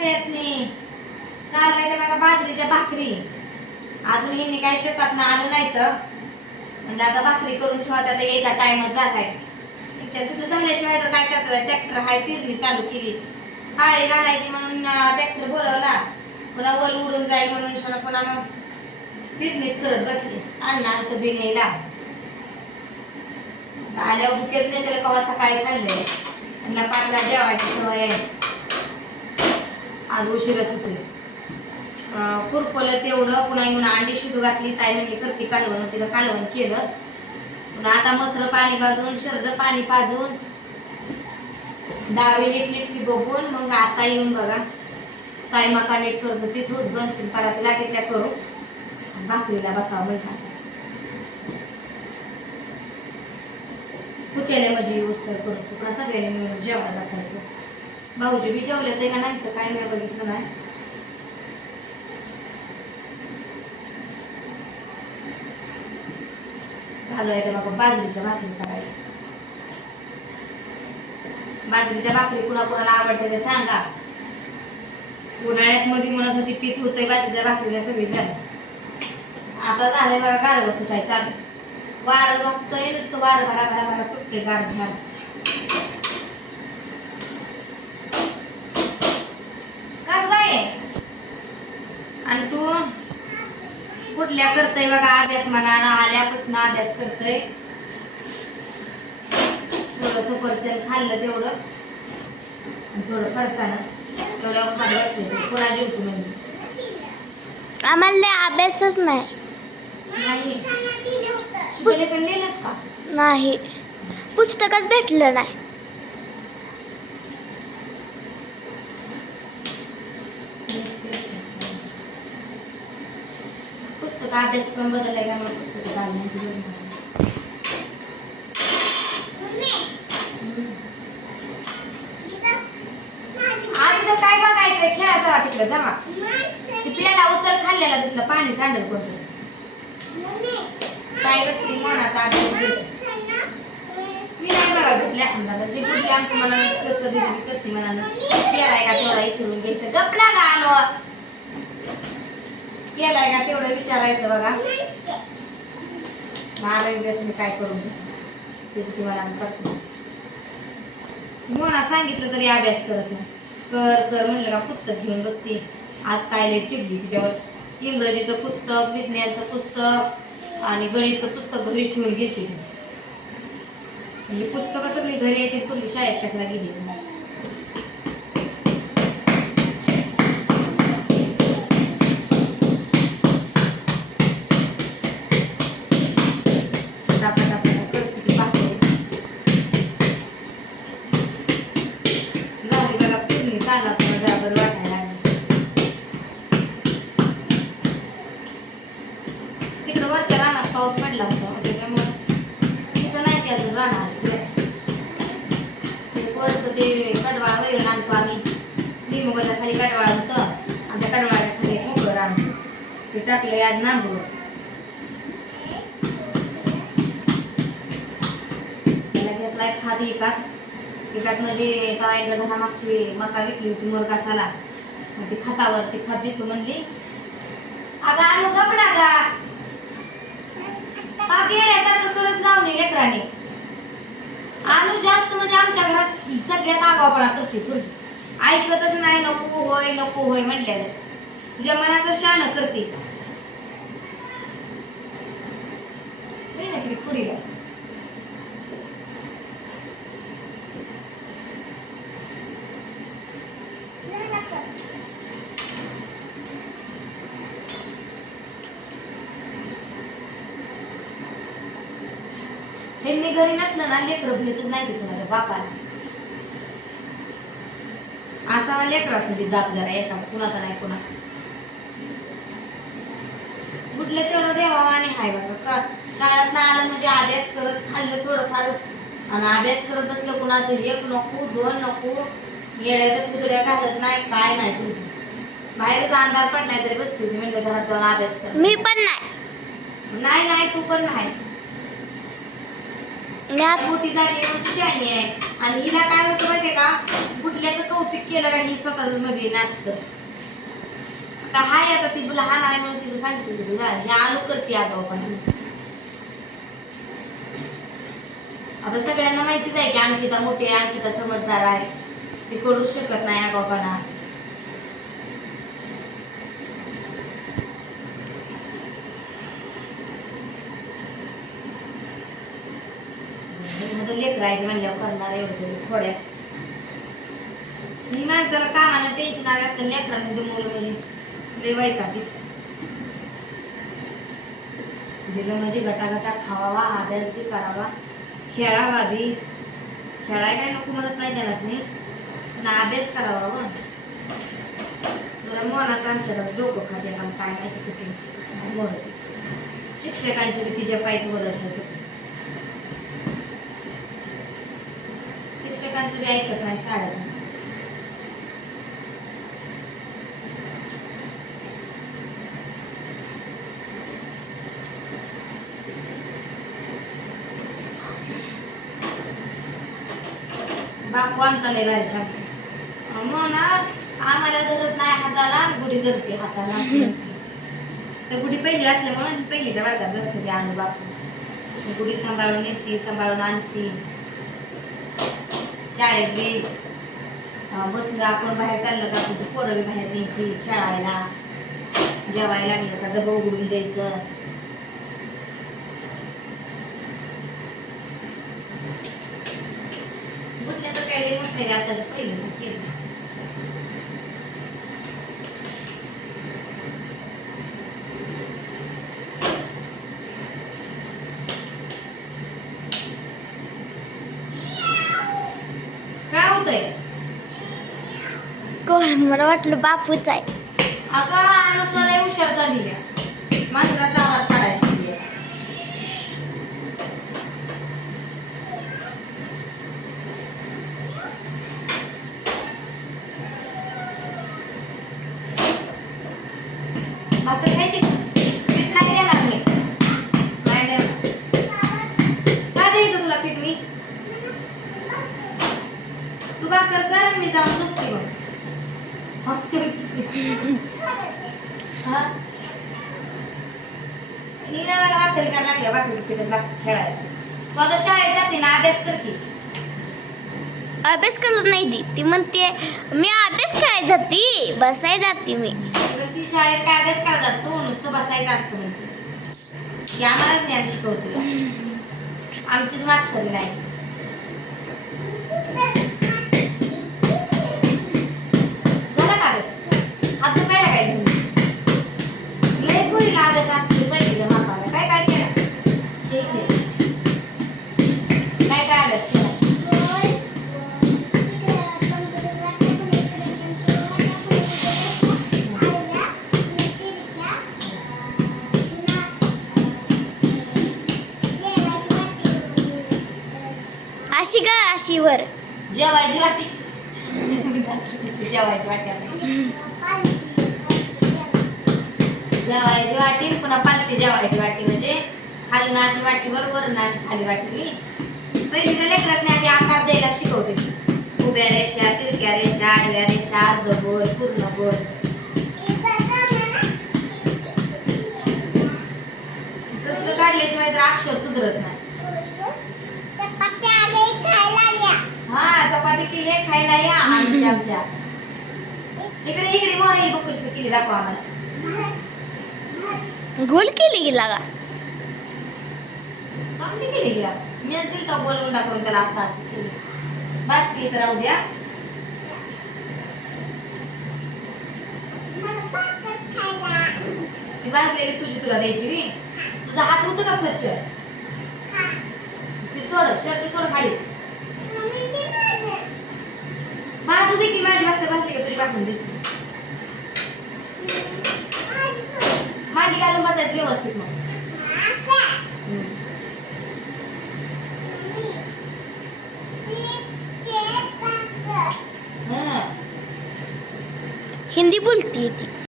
सगळ्यांनी. चाललंय बघा बाजरीच्या भाकरी. अजून हे काय शेतात ना आलं नाही तर म्हणजे आता भाकरी करून ठेवा. आता यायचा टाइमच झालाय. तिथं झाल्याशिवाय तर काय करतात. ट्रॅक्टर हाय फिरणी चालू केली. काळी घालायची म्हणून ट्रॅक्टर बोलवला. पुन्हा वल उडून जाईल म्हणून पुन्हा मग फिरणीच करत बसले. अण्णा तर बिनेला आल्यावर भुकेच नाही त्याला कवा सकाळी खाल्ले. त्यांना 5ला जेवायची सवय आहे. आज उशीरच होते. कुरपलं तेवढं पुन्हा येऊन अंडी शिजू घातली. ताई म्हणली करते कालवण. तिला कालवण केलं. पुन्हा आता मसर पाणी पाजून शरद पाणी पाजून डाळी नीटली बघून मग आता येऊन बघा ताई मका नीट करत होती. थोडं 2-3 पराती लागेल त्या करू. भाकरीला बसावं म्हणतात. कुठेले म्हणजे उस्तर करतो. पुन्हा सगळ्यांनी मिळून जेवायला बसायचं. भाऊजी बी जेवले ते का नाही तर काय मी बघितलं नाही. चालू आहे बघा बाजरीच्या भाकरी करायची. बाजरीच्या भाकरी कुणाला आवडते ते सांगा. उन्हाळ्यात मध्ये म्हणत होती पीठ होतंय बाजरीच्या भाकरीला सगळी झाली. आता झालंय बघा गारवा सुटाय चालू. वारं बघतोय नुसतं वारं भरा सुटते गार झाड. का बाय आणि तू कुठल्या करतय बघा अभ्यास म्हणा. आल्यापासून अभ्यास करतय. थोडं सफरचंद खाल्लं तेवढं थोडं फरसाण तेवढं खाली बसते. पुन्हा जेवतो म्हणजे आम्हाला अभ्यासच नाही. का नाही पुस्तकच भेटलं नाही. पुस्तक अभ्यास पण बदललाय का मला पुस्तक आज तर काय बघायचंय. खेळा जावा तिकडे जावा. प्याला उचल खाल्लेला तिथलं पाणी सांडल कोणतं काय बसती मनाचा अभ्यास मी नाही बघा कुठल्या ते कुठल्या आमचं मला करते म्हणाला केलाय का तेवढा विचारून घ्यायचं. गपला का आलो केलाय का तेवढं विचारायचं बघा. मला मी काय करून त्याची तुम्हाला करतो. मोना सांगितलं तरी अभ्यास करत नाही. कर म्हणलं का पुस्तक घेऊन बसते. आज काय लय चिडली तिच्यावर. इंग्रजीचं पुस्तक विज्ञानचं पुस्तक आणि गणितचं पुस्तक घरीच ठेवून घेते. म्हणजे पुस्तकं सगळी घरी येते. पूर्वी शाळेत कशाला गेली. तिकडं वरच्या रानात पाऊस पडला होता त्याच्यामुळे तिथं नाही ते अजून राहणार. वरचं ते कडवाळ वैरण आणतो आम्ही. निमुगाच्या खाली कडवाळ होतं आणि त्या कडवाळ्याच्या खाली मोकळं रान ते टाकलं आज नांगरून. त्याला घेतलाय खात एकात म्हणजे काय एकदा मागची मका विकली होती मुरगासाला. ती खतावर ती खात देतो म्हणली. अगं आणू गप ना गा बाकी येण्यासारखं करत जाऊ नये लेकराने. आणू जास्त म्हणजे आमच्या घरात सगळ्यात आगावपणा करते पूर्वी. ऐकतच नाही. नको होय म्हणलेलं. तुझ्या मनाचं शान करते पुढीला. त्यांनी घरी नसलं ना लेकरं भेटच नाही ते कुणाच्या बापाला. असा लेकर असते दाब जरा एका कुणाचा नाही कुणा कुठले तेवढं देवा आणि हाय बघा. शाळेत ना आलं म्हणजे अभ्यास करत खाल्लं थोडंफार आणि अभ्यास करत बसलं कुणाचं 1 नको 2 नको. येण्याच्या कुदऱ्या घालत नाही काय नाही. तुझी बाहेरच अंधार पडलाय तरी बसली होती म्हणजे घरात जाऊन अभ्यास कर. मी पण नाही. नाही तू पण नाही. मी आत- मोठी झाली म्हणून शानी आहे. आणि हिला काय होतं माहितीये का, गुडल्याचं कौतुक केलं का ही स्वतःच मध्ये नाचतं. आता हाय, आता ती लहान आहे म्हणून तिचं सांगितलं तुला हे आलू करते आगाव पण. आता सगळ्यांना माहितीच आहे की अंकिता मोठी आहे, अंकिता समजदार आहे, ती करूच शकत नाही आगावपणा. लेकर आहे म्हणल्यावर करणार एवढं थोड्या. मी माणसाला कामाला टेन्शन आलं असतं, लेकरांनी दमवलं म्हणजे लय वैतागली. दिलं म्हणजे गटागटा खावावा, अभ्यास बी करावा, खेळावा बी. खेळाय काय नको म्हणत नाही त्यालाच नाही, पण अभ्यास करावा व जरा मनाचं आमच्या डोकं खाते का काय माहिती कसं बोलत. शिक्षकांची बी तिच्या पायच बोलत नसत, शिक्षकांचं बी ऐकत नाही शाळेत. बापू आमचा लय भारी सांगतो, मग ना आम्हाला धरत नाही हाताला, गुढी धरते हाताला. तर गुढी पहिली असल्यामुळे पहिलीच्या वर्गात बसते ते आणू बापू. गुढी सांभाळून येते, सांभाळून आणते. शाळेत बी बसलं आपण बाहेर चाललं का पोरं बी बाहेर न्यायची खेळायला, जेवायला लागलं का डबं उघडून द्यायचं. बुसल्या तर काही मोठे आताच्या पहिले केलं. काय होतंय कोण? मला वाटलं बापूच आहे. अगं अनुसला लय हुशार झाली आहे, माणसाचा आवाज काढायची. भाकर खायची पीठ नाही देणार मी, नाही देणार. काय द्यायचं तुला पीठ मी? तू भाकर कर, मी जाऊन झोपते मग. भाकरी करायला लागल्या, भाकरी पीठ खेळायला. तू आता शाळेत जाते ना, अभ्यास कर की. अभ्यास करत नाही ती म्हणते मी अभ्यास करायला जाते, बसाय जाते मी. ती शाळेत काय अभ्यास करत असतो, नुसतं बसायचं असतं म्हणते. की आम्हालाच ज्ञान शिकवते, आमचीच मास्तरी नाही. झाला का अभ्यास? हात दुखायला काय घेऊन लय पोरीला अभ्यास असतो पहिलीच्या मापाला. काय काय केलं? ठीक आहे. काय काय अभ्यास केला? अशी का अशीवर जेवायची वाटी. जेवायची वाटी जेवायची वाटी पुन्हा पालती जेवायची वाटी, म्हणजे खाली नाशी वाटीवर वर नाशी खाली वाटी. मी पहिलीच्या लेकरांनी आधी आकार द्यायला शिकवते, उभ्या रेषा, तिरक्या रेषा, आडव्या रेषा, अर्ध गोल, पूर्ण गोल. तसलं काढल्याशिवाय तर अक्षर सुधरत नाही. हा चपाती केली खायला या आमच्या. इकडे इकडे मोबाईल बघ कशी केली, दाखवा आम्हाला. गोल केली गेला का? चांगली केली गेला. मी दिली तर बोलवून दाखवून त्याला असं असं केली. बस केली तर राहू द्या. ती भाजलेली तुझी तुला द्यायची. तुझा हात होतं का स्वच्छ? ती सोड खाली. भाजू दे की, माझी भाकर भाजली का तुझी भाजून दे. मांडी घालून बसायचं व्यवस्थित मग. हिंदी बोलती ती.